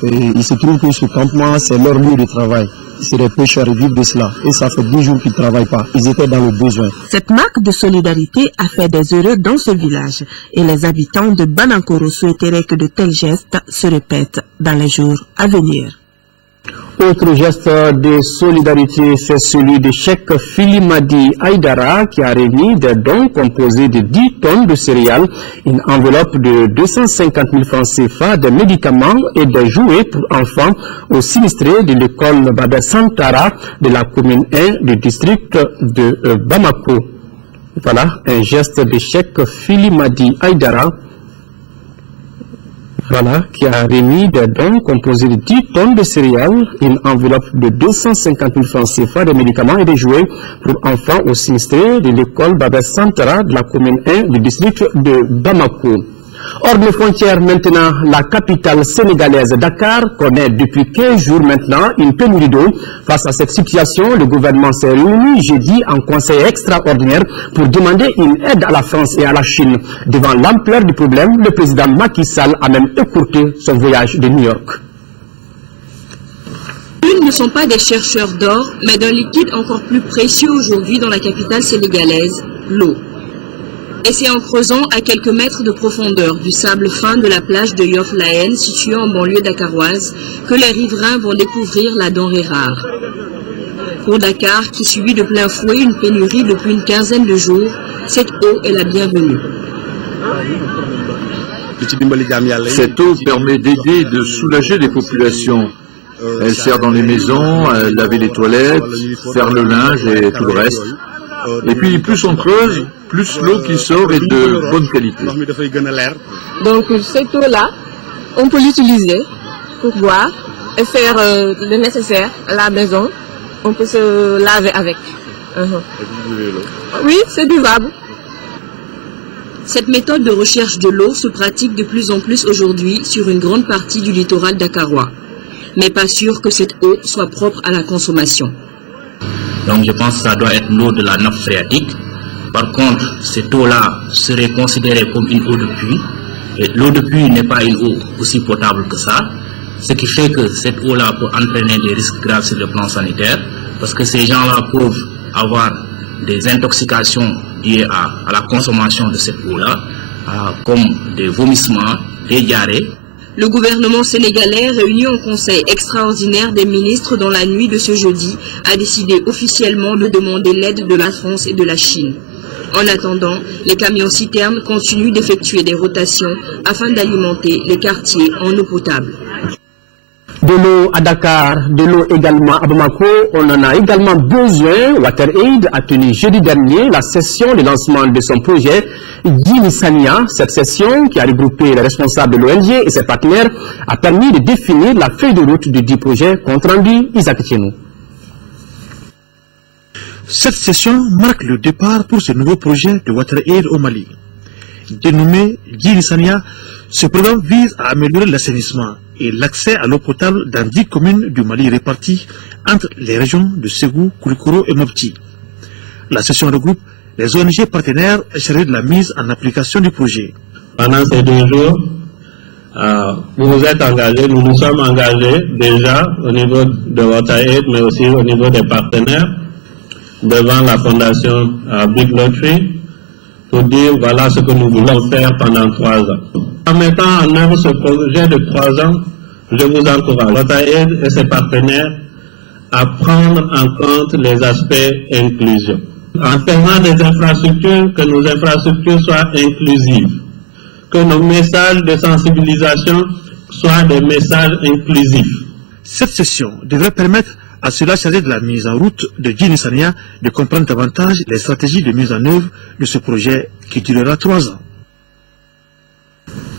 et il se trouve que ce campement, c'est leur lieu de travail. C'est des pêcheurs, ils vivent de cela. Et ça fait 10 jours qu'ils ne travaillent pas. Ils étaient dans le besoin. Cette marque de solidarité a fait des heureux dans ce village. Et les habitants de Banankoro souhaiteraient que de tels gestes se répètent dans les jours à venir. Autre geste de solidarité, c'est celui de Cheikh Filimadi Aïdara qui a remis des dons composés de 10 tonnes de céréales, une enveloppe de 250 000 francs CFA, des médicaments et des jouets pour enfants aux sinistrés de l'école Babel Santara de la commune 1 du district de Bamako. Voilà, un geste de Cheikh Filimadi Aïdara. Voilà, qui a remis des dons composés de 10 tonnes de céréales, une enveloppe de 250 000 francs CFA, des médicaments et des jouets pour enfants aux sinistrés de l'école Babel Santara de la commune 1 du district de Bamako. Hors de frontières maintenant, la capitale sénégalaise Dakar connaît depuis 15 jours maintenant une pénurie d'eau. Face à cette situation, le gouvernement s'est réuni jeudi en conseil extraordinaire pour demander une aide à la France et à la Chine. Devant l'ampleur du problème, le président Macky Sall a même écourté son voyage de New York. Ils ne sont pas des chercheurs d'or, mais d'un liquide encore plus précieux aujourd'hui dans la capitale sénégalaise, l'eau. Et c'est en creusant à quelques mètres de profondeur du sable fin de la plage de Yoff Laen, située en banlieue dakaroise, que les riverains vont découvrir la denrée rare. Pour Dakar, qui subit de plein fouet une pénurie depuis une quinzaine de jours, cette eau est la bienvenue. Cette eau permet d'aider et de soulager les populations. Elle sert dans les maisons, à laver les toilettes, faire le linge et tout le reste. Et puis plus on creuse, plus l'eau qui sort est de bonne qualité. Donc cette eau-là, on peut l'utiliser pour boire et faire le nécessaire à la maison. On peut se laver avec. Oui, c'est buvable. Cette méthode de recherche de l'eau se pratique de plus en plus aujourd'hui sur une grande partie du littoral dakarois. Mais pas sûr que cette eau soit propre à la consommation. Donc je pense que ça doit être l'eau de la nappe phréatique. Par contre, cette eau-là serait considérée comme une eau de pluie. Et l'eau de pluie n'est pas une eau aussi potable que ça. Ce qui fait que cette eau-là peut entraîner des risques graves sur le plan sanitaire. Parce que ces gens-là peuvent avoir des intoxications liées à la consommation de cette eau-là, comme des vomissements, des diarrhées. Le gouvernement sénégalais, réuni en conseil extraordinaire des ministres dans la nuit de ce jeudi, a décidé officiellement de demander l'aide de la France et de la Chine. En attendant, les camions-citernes continuent d'effectuer des rotations afin d'alimenter les quartiers en eau potable. De l'eau à Dakar, de l'eau également à Bamako, on en a également besoin. WaterAid a tenu jeudi dernier la session de lancement de son projet Guinée Sania. Cette session, qui a regroupé les responsables de l'ONG et ses partenaires, a permis de définir la feuille de route du dit projet. Compte rendu, Isaac Tchenou. Cette session marque le départ pour ce nouveau projet de WaterAid au Mali. Dénommé Guinée Sania, ce programme vise à améliorer l'assainissement et l'accès à l'eau potable dans 10 communes du Mali réparties entre les régions de Ségou, Koulikoro et Mopti. La session regroupe les ONG partenaires chargées de la mise en application du projet. Pendant ces 2 jours, vous vous êtes engagés, nous nous sommes engagés déjà au niveau de WaterAid, mais aussi au niveau des partenaires, devant la fondation Big Lottery, pour dire voilà ce que nous voulons faire pendant 3 ans. En mettant en œuvre ce projet de 3 ans, je vous encourage, WaterAid et ses partenaires, à prendre en compte les aspects inclusion. En faisant des infrastructures, que nos infrastructures soient inclusives, que nos messages de sensibilisation soient des messages inclusifs. Cette session devrait permettre à ceux-là chargés de la mise en route de Guinée Sania de comprendre davantage les stratégies de mise en œuvre de ce projet qui durera 3 ans.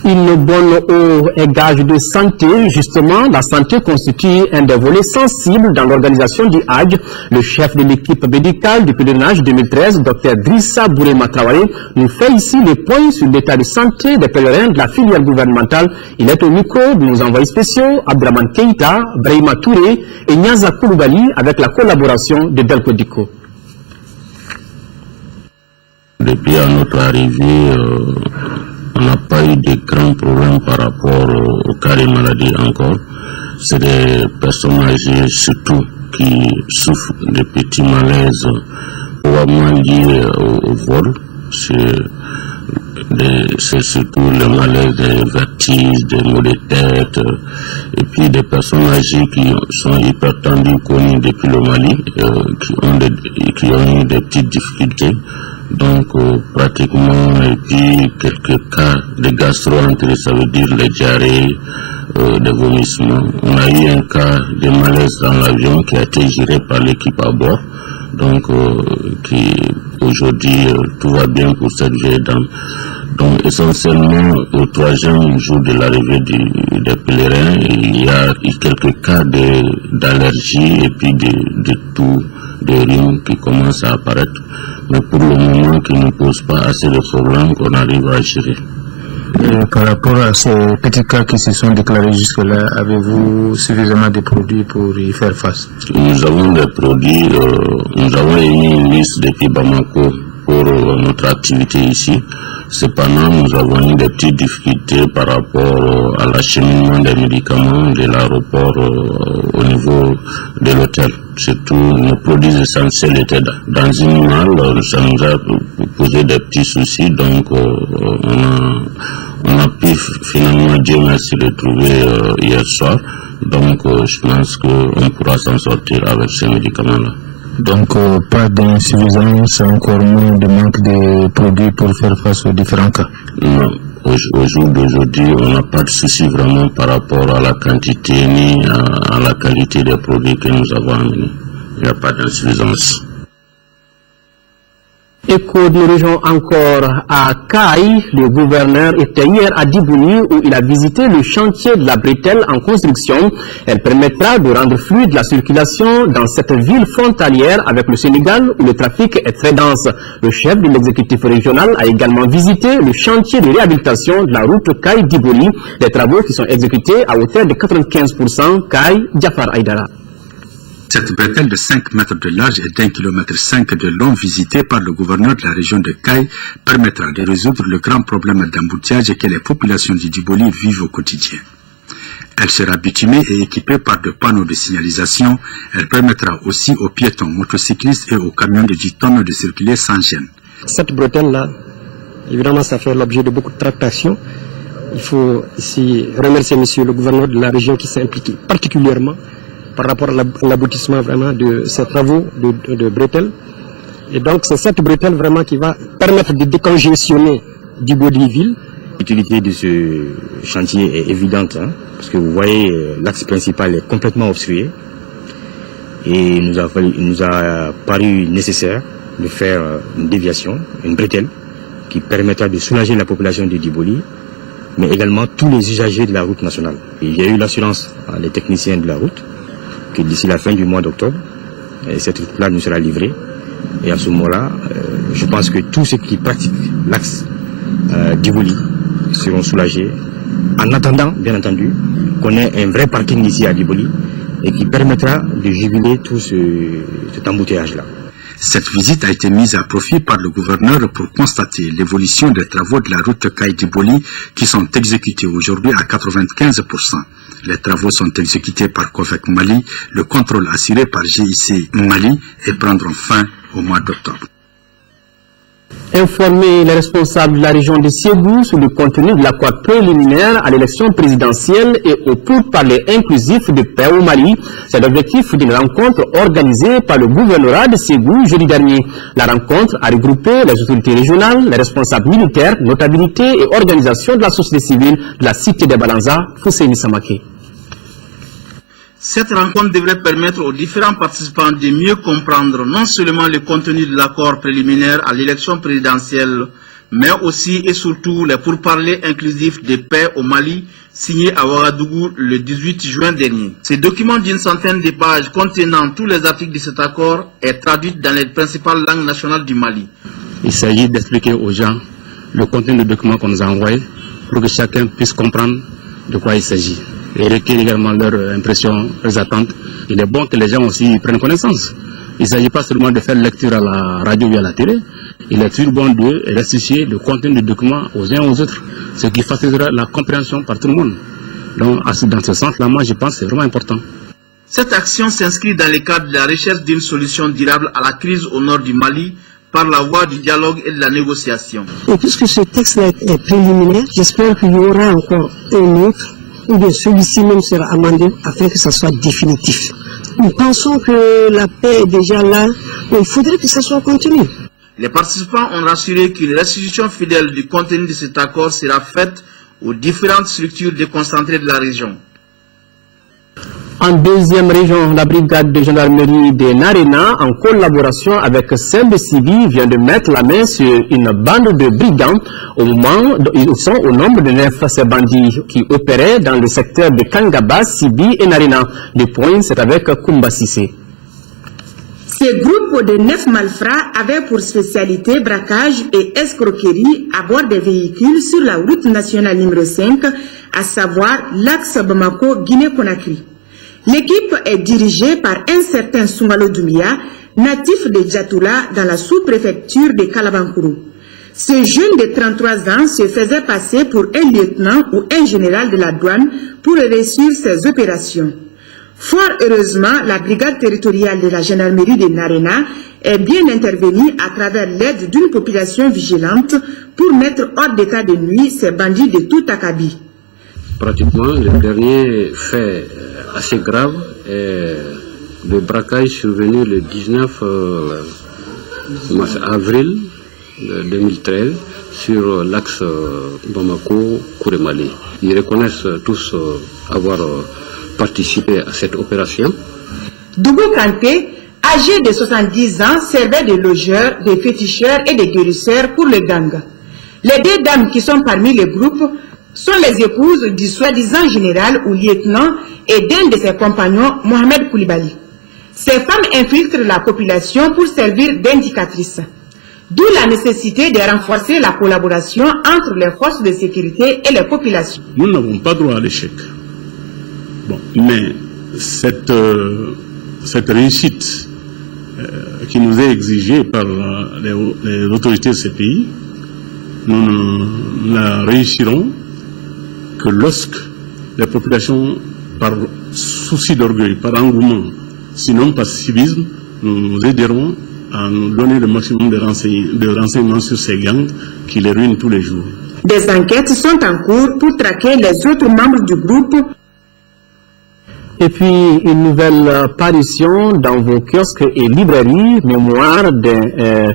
Une bonne eau est gage de santé. Justement, la santé constitue un des volets sensibles dans l'organisation du Hajj. Le chef de l'équipe médicale du pèlerinage 2013, Dr Drissa Bourema Traoré, nous fait ici le point sur l'état de santé des pèlerins de la filière gouvernementale. Il est au micro de nos envoyés spéciaux, Abdraman Keïta, Brahima Touré et Nyaza Koulibaly, avec la collaboration de Delco Diko. Depuis notre arrivée, on n'a pas eu de grands problèmes par rapport aux cas de maladie encore. C'est des personnes âgées surtout qui souffrent de petits malaises probablement liés au vol. C'est c'est surtout le malaise des vertiges, des maux de tête, et puis des personnes âgées qui sont hypertendues, connues depuis le Mali, qui ont eu des petites difficultés. Donc pratiquement, et puis quelques cas de gastro-entérite, ça veut dire les diarrhées, des vomissements. On a eu un cas de malaise dans l'avion qui a été géré par l'équipe à bord. Donc aujourd'hui tout va bien pour cette vieille dame. Donc essentiellement au 3e jour de l'arrivée des pèlerins, il y a eu quelques cas d'allergie et puis de toux, de rhume qui commencent à apparaître. Mais pour le moment qui ne pose pas assez de problèmes qu'on arrive à gérer. Et par rapport à ces petits cas qui se sont déclarés jusque-là, avez-vous suffisamment de produits pour y faire face? Nous avons des produits, nous avons émis une liste depuis Bamako pour notre activité ici. Cependant, nous avons eu des petites difficultés par rapport à l'acheminement des médicaments de l'aéroport au niveau de l'hôtel. Surtout, nos produits essentiels étaient dans une malle, ça nous a posé des petits soucis, donc on a pu finalement, Dieu merci, le trouver hier soir. Donc je pense qu'on pourra s'en sortir avec ces médicaments-là. Donc pas d'insuffisance, encore moins de manque de produits pour faire face aux différents cas? Non, au jour d'aujourd'hui, on n'a pas de souci vraiment par rapport à la quantité ni à la qualité des produits que nous avons amenés. Il n'y a pas d'insuffisance. Et que dirigeons encore à Caille, le gouverneur était hier à Dibouni où il a visité le chantier de la bretelle en construction. Elle permettra de rendre fluide la circulation dans cette ville frontalière avec le Sénégal où le trafic est très dense. Le chef de l'exécutif régional a également visité le chantier de réhabilitation de la route Caille-Dibouni, des travaux qui sont exécutés à hauteur de 95%. Caille, Jafar Aïdara. Cette bretelle de 5 mètres de large et d'1,5 km de long visitée par le gouverneur de la région de Caille permettra de résoudre le grand problème d'embouteillage que les populations du Diboli vivent au quotidien. Elle sera bitumée et équipée par de panneaux de signalisation. Elle permettra aussi aux piétons, motocyclistes et aux camions de 10 tonnes de circuler sans gêne. Cette bretelle-là, évidemment, ça fait l'objet de beaucoup de tractations. Il faut ici remercier monsieur le gouverneur de la région qui s'est impliqué particulièrement par rapport à l'aboutissement vraiment de ces travaux de bretelles. Et donc c'est cette bretelle vraiment qui va permettre de décongestionner Diboli-Ville. L'utilité de ce chantier est évidente, hein, parce que vous voyez l'axe principal est complètement obstrué et il nous a paru nécessaire de faire une déviation, une bretelle qui permettra de soulager la population de Diboli, mais également tous les usagers de la route nationale. Et il y a eu l'assurance des techniciens de la route que d'ici la fin du mois d'octobre, cette route-là nous sera livrée. Et à ce moment-là, je pense que tous ceux qui pratiquent l'axe Diboli seront soulagés. En attendant, bien entendu, qu'on ait un vrai parking ici à Diboli et qui permettra de juguler tout cet embouteillage-là. Cette visite a été mise à profit par le gouverneur pour constater l'évolution des travaux de la route Caille-Diboli qui sont exécutés aujourd'hui à 95%. Les travaux sont exécutés par COVEC Mali, le contrôle assuré par GIC Mali et prendront fin au mois d'octobre. Informer les responsables de la région de Ségou sur le contenu de l'accord préliminaire à l'élection présidentielle et au pourparlers inclusif de paix au Mali. C'est l'objectif d'une rencontre organisée par le gouvernorat de Ségou jeudi dernier. La rencontre a regroupé les autorités régionales, les responsables militaires, notabilités et organisations de la société civile de la cité des Balanza, Fousseini Samake. Cette rencontre devrait permettre aux différents participants de mieux comprendre non seulement le contenu de l'accord préliminaire à l'élection présidentielle, mais aussi et surtout les pourparlers inclusifs de paix au Mali, signé à Ouagadougou le 18 juin dernier. Ce document d'une centaine de pages contenant tous les articles de cet accord est traduit dans les principales langues nationales du Mali. Il s'agit d'expliquer aux gens le contenu du document qu'on nous a envoyé pour que chacun puisse comprendre de quoi il s'agit. Et recueillir également leurs impressions, leurs attentes. Il est bon que les gens aussi prennent connaissance. Il ne s'agit pas seulement de faire lecture à la radio ou à la télé. Il est toujours bon de restituer le contenu du document aux uns aux autres, ce qui facilitera la compréhension par tout le monde. Donc, dans ce sens-là, moi, je pense que c'est vraiment important. Cette action s'inscrit dans le cadre de la recherche d'une solution durable à la crise au nord du Mali par la voie du dialogue et de la négociation. Et puisque ce texte-là est préliminaire, j'espère qu'il y aura encore un autre, ou bien celui-ci même sera amendé afin que ça soit définitif. Nous pensons que la paix est déjà là, mais il faudrait que ça soit continu. Les participants ont rassuré qu'une restitution fidèle du contenu de cet accord sera faite aux différentes structures déconcentrées de la région. En deuxième région, la brigade de gendarmerie de Narena, en collaboration avec celle de Sibi, vient de mettre la main sur une bande de brigands. Au moment, ils sont au nombre de 9 ces bandits qui opéraient dans le secteur de Kangaba, Sibi et Narena. Le point, c'est avec Kumba Sissé. Ce groupe de 9 malfrats avait pour spécialité braquage et escroquerie à bord des véhicules sur la route nationale numéro 5, à savoir l'axe Bamako-Guinée-Conakry. L'équipe est dirigée par un certain Soumalo Doumbia, natif de Djatoula dans la sous-préfecture de Kalabankourou. Ce jeune de 33 ans se faisait passer pour un lieutenant ou un général de la douane pour réussir ses opérations. Fort heureusement, la brigade territoriale de la gendarmerie de Narena est bien intervenue à travers l'aide d'une population vigilante pour mettre hors d'état de nuit ces bandits de tout acabit. Pratiquement, le dernier fait assez grave est le braquage survenu le 19 avril 2013 sur l'axe Bamako-Kourémali. Ils reconnaissent tous avoir participé à cette opération. Dougou Kanté, âgé de 70 ans, servait de logeur, de féticheur et de guérisseur pour le gang. Les 2 dames qui sont parmi le groupe sont les épouses du soi-disant général ou lieutenant et d'un de ses compagnons, Mohamed Koulibaly. Ces femmes infiltrent la population pour servir d'indicatrices. D'où la nécessité de renforcer la collaboration entre les forces de sécurité et les populations. Nous n'avons pas droit à l'échec. Bon, mais cette réussite qui nous est exigée par les autorités de ces pays, nous la réussirons que lorsque les populations, par souci d'orgueil, par engouement, sinon par civisme, nous aiderons à nous donner le maximum de renseignements sur ces gangs qui les ruinent tous les jours. Des enquêtes sont en cours pour traquer les autres membres du groupe. Et puis, une nouvelle parution dans vos kiosques et librairies, mémoire d'un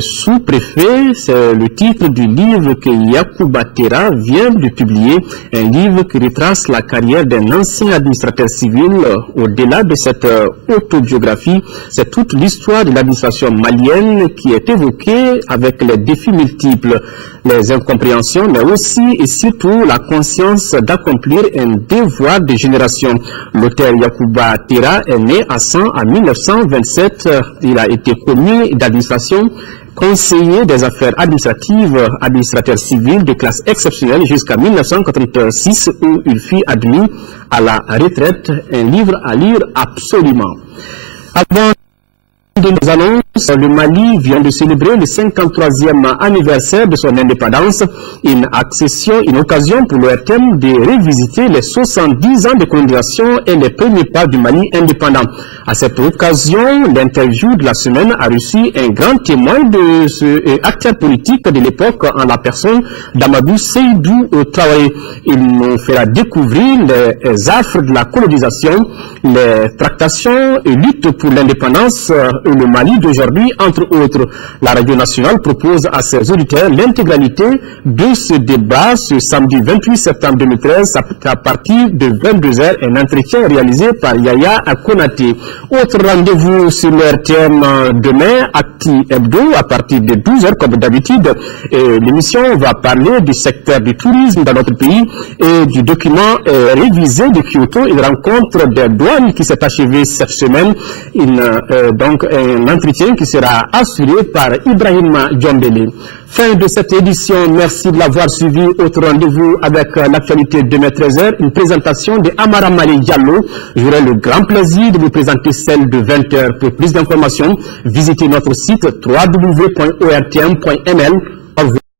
sous-préfet, c'est le titre du livre que Yacouba Tera vient de publier, un livre qui retrace la carrière d'un ancien administrateur civil. Au-delà de cette autobiographie, c'est toute l'histoire de l'administration malienne qui est évoquée avec les défis multiples, les incompréhensions, mais aussi et surtout la conscience d'accomplir un devoir de génération. L'auteur Yacouba Tera est né à 100 en 1927. Il a été commis d'administration, conseiller des affaires administratives, administrateur civil de classe exceptionnelle jusqu'à 1986 où il fut admis à la retraite. Un livre à lire absolument. Avant de nos annonces, le Mali vient de célébrer le 53e anniversaire de son indépendance, une occasion pour l'ORTM de revisiter les 70 ans de colonisation et les premiers pas du Mali indépendant. À cette occasion, l'interview de la semaine a reçu un grand témoin de ce acteur politique de l'époque en la personne d'Amadou Seydou Traoré. Il nous fera découvrir les affres de la colonisation, les tractations et luttes pour l'indépendance et le Mali d'aujourd'hui, entre autres. La radio nationale propose à ses auditeurs l'intégralité de ce débat ce samedi 28 septembre 2013 à partir de 22h, un entretien réalisé par Yaya Konaté. Autre rendez-vous sur le RTM demain, Acti Hebdo, à partir de 12h comme d'habitude. L'émission va parler du secteur du tourisme dans notre pays et du document révisé de Kyoto, une rencontre des douanes qui s'est achevée cette semaine. Donc un entretien qui sera assuré par Ibrahima Djombele. Fin de cette édition, merci de l'avoir suivi. Autre rendez-vous avec l'actualité de 13h, une présentation de Amara Mali Diallo. J'aurai le grand plaisir de vous présenter celle de 20h. Pour plus d'informations, visitez notre site www.ortm.ml. Au revoir.